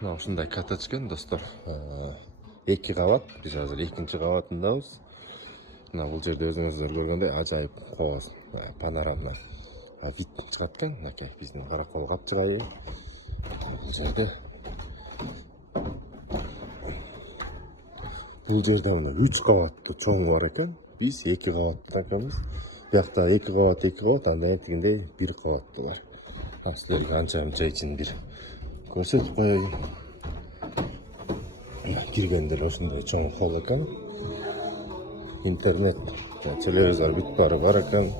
Мына ушундай каточкен достор. 2 кабат. Биз азыр 2-чи кабатындабыз. Мына бул жерде өзүңүздөр көргөндөй ажайып кооз панорама вид чыгат экен. Мынакей биздин Каракол капчыгайы. Бул жерде мына 3 кабаттуу чоң бар экен. Биз 2 кабаттуу экенбиз. Биякта 2 кабат, 2 кабат, андан этигинде 1 кабаттуулар. Силерге анча-мынча ичин бир көрсөтүп коеюн. Киргенде ошондой чоң холл экен. Интернет, телевизор бүт баары бар экен.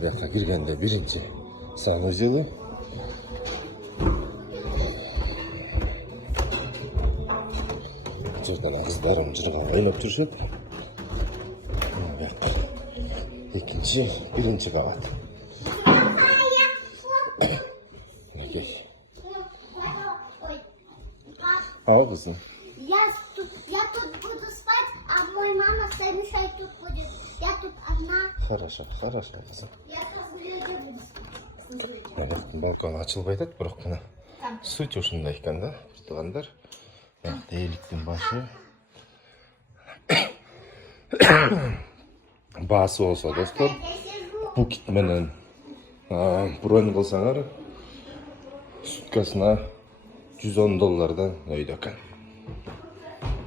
Бияка киргенде биринчи санузелы. Жерден кыздарым жыргап ойноп жүрүшөт. Бияка экинчи, биринчи кабат. Ау, кызым. Я тут буду спать, а моя мама с Мишей тут будет. Я тут одна. Хорошо, кызым. Я тут буду спать. Мына балкон ачылбай атат, бирок мына суть ушундай экен да, туугандар. Биякта эликтин башы. Баасы болсо достор, букет менен бронь кылсаңар суткасына $110 өйдө экен.